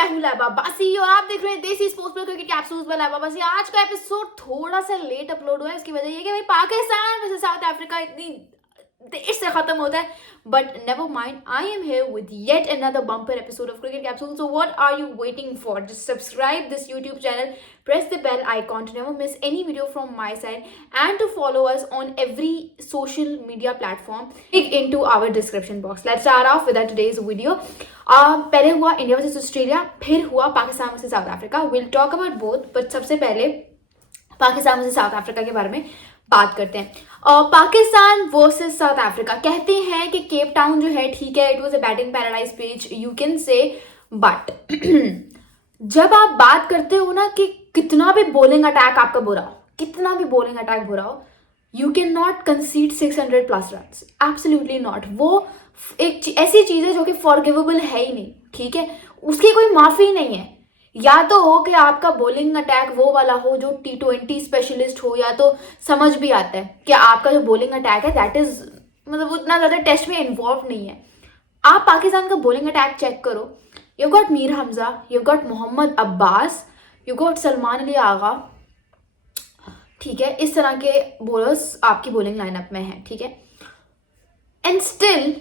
मैं हूँ लैबा बासी और आप देख रहे हैं देसी स्पोर्ट्स पर क्रिकेट कैप्सूल्स में लैबा बासी। आज का एपिसोड थोड़ा सा लेट अपलोड हुआ है, इसकी वजह ये कि भाई पाकिस्तान वैसे साउथ अफ्रीका इतनी देर से खत्म होता है, but never mind, I am here with yet another bumper episode of cricket capsule. So what are you waiting for? Just subscribe this YouTube channel, press the bell icon to never miss any video from my side and to follow us on every social media platform. Dig into our description box. Let's start off with our today's video. पहले हुआ India versus Australia, फिर हुआ Pakistan versus south Africa. Will talk about both, but सबसे पहले Pakistan versus south Africa के बारे में बात करते हैं. पाकिस्तान वर्सेस साउथ अफ्रीका, कहते हैं कि केप टाउन जो है ठीक है, it was a batting paradise pitch, you can say, but जब आप बात करते हो ना कि कितना भी बॉलिंग अटैक आपका बुरा हो, कितना भी बॉलिंग अटैक बुरा हो, you can not कंसीड 600 plus run. Absolutely not. वो एक ऐसी चीज है जो कि फॉरगिवेबल है ही नहीं, ठीक है, उसकी कोई माफी नहीं है. या तो हो कि आपका बॉलिंग अटैक वो वाला हो जो T20 स्पेशलिस्ट हो, या तो समझ भी आता है कि आपका जो बॉलिंग अटैक है दैट इज मतलब उतना ज्यादा टेस्ट में इन्वॉल्व नहीं है. आप पाकिस्तान का बॉलिंग अटैक चेक करो. You've got Mir Hamza, you've got Mohammad Abbas, you've got Salman Ali Agha, ठीक है, इस तरह के बॉलर्स आपकी बॉलिंग लाइनअप में हैं, ठीक है, and still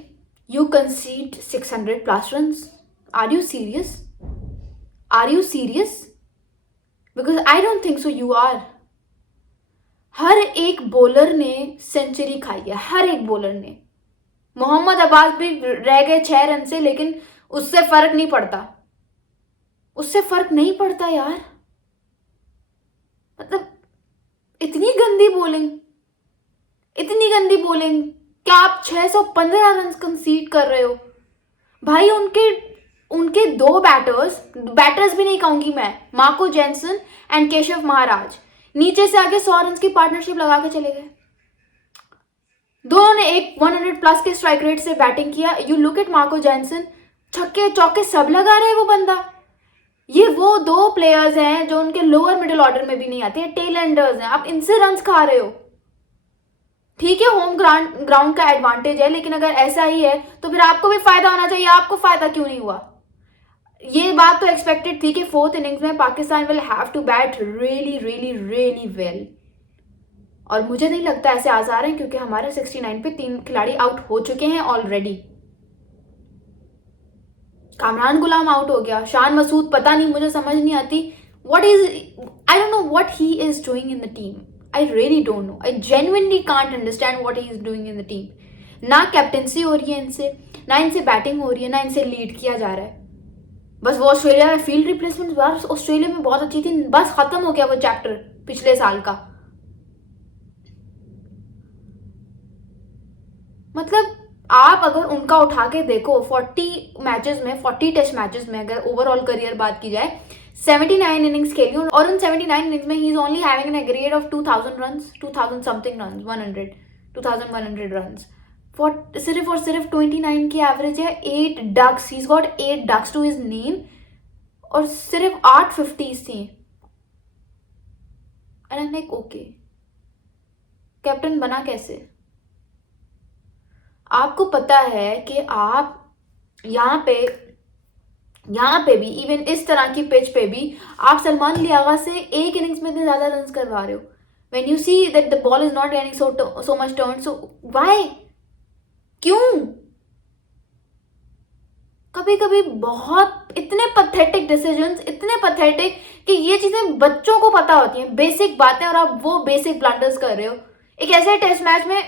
you concede 600 plus runs. Are you serious? Are you serious? Because I don't think so you are. हर एक बॉलर ने सेंचुरी खाई है, हर एक बॉलर ने. मोहम्मद अब्बास भी रह गए 6 रन से, लेकिन उससे फर्क नहीं पड़ता, उससे फर्क नहीं पड़ता यार. मतलब इतनी गंदी बॉलिंग, इतनी गंदी बॉलिंग, क्या आप 615 रन कंसीड कर रहे हो भाई? उनके दो बैटर्स भी नहीं कहूंगी मैं, Marco Jansen and Keshav Maharaj, नीचे से आगे 100 रन की पार्टनरशिप लगा के चले गए. दोनों ने एक 100 प्लस के स्ट्राइक रेट से बैटिंग किया. You look at Marco Jansen, छक्के चौके सब लगा रहे हैं वो बंदा. ये वो दो प्लेयर्स हैं जो उनके लोअर मिडिल ऑर्डर में भी नहीं आते हैं, टेल एंडर्स हैं. आप इनसे रन्स खा रहे हो. ठीक है, होम ग्राउंड का एडवांटेज है, लेकिन अगर ऐसा ही है तो फिर आपको भी फायदा होना चाहिए. आपको फायदा क्यों नहीं हुआ? ये बात तो एक्सपेक्टेड थी कि 4th इनिंग्स में Pakistan will have to bat really really really well, और मुझे नहीं लगता ऐसे आसार हैं, क्योंकि हमारे 69 पे 3 खिलाड़ी आउट हो चुके हैं ऑलरेडी. कामरान गुलाम आउट हो गया, शान मसूद पता नहीं, मुझे समझ नहीं आती I don't know what he is doing in the team. I really don't know. I genuinely can't understand what he is doing in the team. ना कैप्टेंसी हो रही है इनसे, ना इनसे बैटिंग हो रही है, ना इनसे लीड किया जा रहा है. बस वो ऑस्ट्रेलिया में फील्ड रिप्लेसमेंट ऑस्ट्रेलिया में बहुत अच्छी थी, बस खत्म हो गया वो चैप्टर पिछले साल का. मतलब आप अगर उनका उठा के देखो 40 मैचेस में, 40 टेस्ट मैचेस में, अगर ओवरऑल करियर बात की जाए, 79 इनिंग्स खेली, और उन 79 इनिंग्स में he is only having an aggregate of 2000 runs, 2000 something runs, 100, 2100 runs. सिर्फ और सिर्फ 29 की एवरेज है. 8 ducks, he is got 8 ducks to his name, और सिर्फ 8 50s थी. And I am like okay, captain बना कैसे? आपको पता है कि आप यहाँ पे भी, इवन इस तरह की पिच पे भी, आप सलमान अली आगा से एक इनिंग्स में इतने ज्यादा रन करवा रहे हो. When you see that the ball is not getting so much turn, so why? क्यों? कभी कभी बहुत इतने पथेटिक डिसीजंस, इतने पथेटिक कि ये चीजें बच्चों को पता होती हैं, बेसिक बातें, और आप वो बेसिक ब्लंडर्स कर रहे हो एक ऐसे टेस्ट मैच में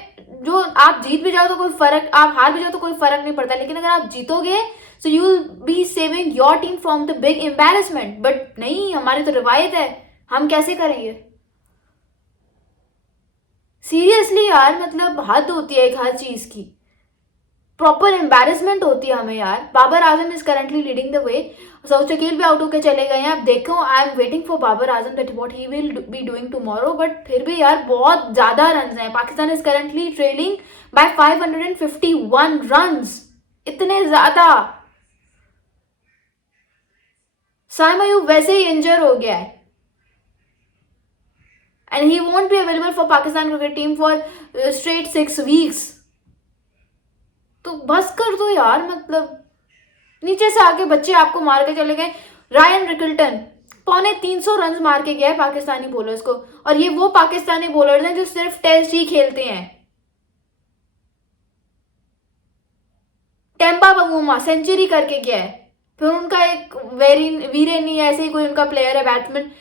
जो आप जीत भी जाओ तो कोई फर्क, आप हार भी जाओ तो कोई फर्क नहीं पड़ता, लेकिन अगर आप जीतोगे so you will be saving your team from the big embarrassment. But नहीं, हमारी तो रिवायत है, हम कैसे करेंगे? सीरियसली यार, मतलब हद होती है एक हर चीज की. प्रॉपर एम्बैरेसमेंट होती है हमें यार. Babar Azam is currently leading the way. Saud Shakeel भी आउट होकर चले गए हैं. अब देखो, I am waiting for Babar Azam that what he will be doing tomorrow. But फिर भी यार बहुत ज्यादा रन हैं. Pakistan is currently trailing by 551 runs. इतने ज्यादा. साइम अयूब वैसे ही इंजर हो गया है, and he won't be available for Pakistan cricket team for straight 6 weeks. तो बस कर दो यार. मतलब नीचे से आके बच्चे आपको मार के चले गए. रायन रिकल्टन 350 रन मार के गया है पाकिस्तानी बॉलर्स को, और ये वो पाकिस्तानी बॉलर्स हैं जो सिर्फ टेस्ट ही खेलते हैं। टेम्पा बंगुमा सेंचुरी करके गया है, फिर उनका एक वीरेनी ऐसे ही कोई उनका प्लेयर है बैट्समैन,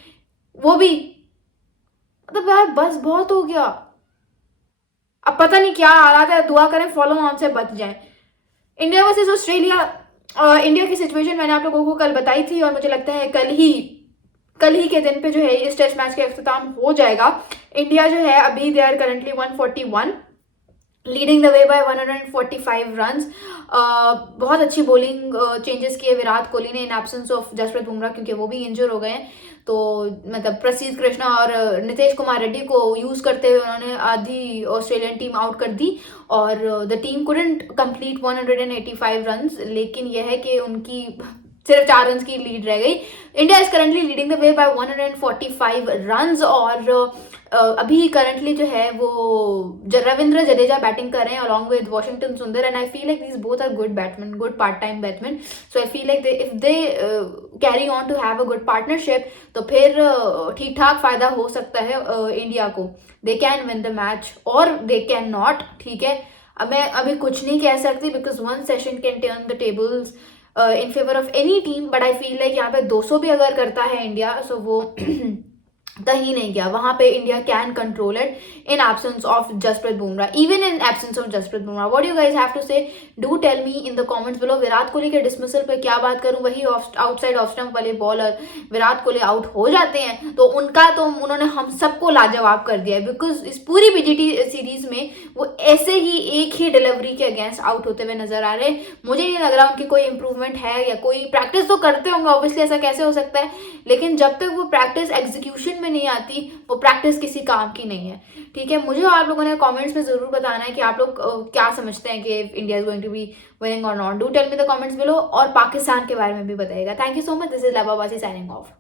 वो भी, मतलब यार बस बहुत हो गया। अब पता नहीं क्या हालात है, दुआ करें फॉलो ऑन से बच जाए। इंडिया वर्सेस ऑस्ट्रेलिया, इंडिया की सिचुएशन मैंने आप लोगों को कल बताई थी, और मुझे लगता है कल ही के दिन पे जो है इस टेस्ट मैच का अख्ताम हो जाएगा। इंडिया जो है अभी they are currently 141, leading the way by 145 runs. बहुत अच्छी बॉलिंग चेंजेस किए विराट कोहली ने in absence of Jasprit Bumrah, क्योंकि वो भी इंजर हो गए हैं। तो मतलब प्रसिद्ध कृष्णा और नितेश कुमार रेड्डी को यूज़ करते हुए उन्होंने आधी ऑस्ट्रेलियन टीम आउट कर दी, और the team couldn't complete 185 runs, लेकिन यह है कि उनकी सिर्फ 4 रन की लीड रह गई। India is currently leading the way by 145 runs, और अभी करंटली जो है वो रविंद्र जडेजा बैटिंग कर रहे हैं along with Washington Sundar, and I feel like these both are good batsman, good part time batsman. So I feel like if they carry on to have a good partnership, तो फिर ठीक ठाक फायदा हो सकता है इंडिया को। They can win the match और दे कैन नॉट, ठीक है। अब मैं अभी कुछ नहीं कह सकती, because one session can turn the tables in favour of any team, but I feel like यहाँ पे 200 भी अगर करता है इंडिया, सो वो कहीं नहीं गया, वहां पे India can control it in absence of Jasprit Bumrah, even in absence of Jasprit Bumrah. What you guys have to say, do tell me in the comments below. Virat Kohli के डिसमिसल पे क्या बात करूं, वही आउटसाइड ऑफ स्टंप वाले बॉलर विराट कोहली आउट हो जाते हैं तो उन्होंने हम सबको लाजवाब कर दिया है, बिकॉज इस पूरी बीजीटी सीरीज में वो ऐसे ही एक ही डिलीवरी के अगेंस्ट आउट होते हुए नजर आ रहे हैं। मुझे नहीं लग रहा उनकी कोई इंप्रूवमेंट है, या कोई प्रैक्टिस तो करते होंगे ऑब्वियसली, ऐसा कैसे हो सकता है, लेकिन जब तक वो प्रैक्टिस एग्जीक्यूशन में नहीं आती, वो प्रैक्टिस किसी काम की नहीं है, ठीक है। मुझे आप लोगों ने कमेंट्स में जरूर बताना है कि आप लोग क्या समझते हैं कि India is going to be winning और not. Do tell me the comments below, और पाकिस्तान के बारे में भी बताइएगा। Thank you so much, this is लाबाबासी साइनिंग ऑफ।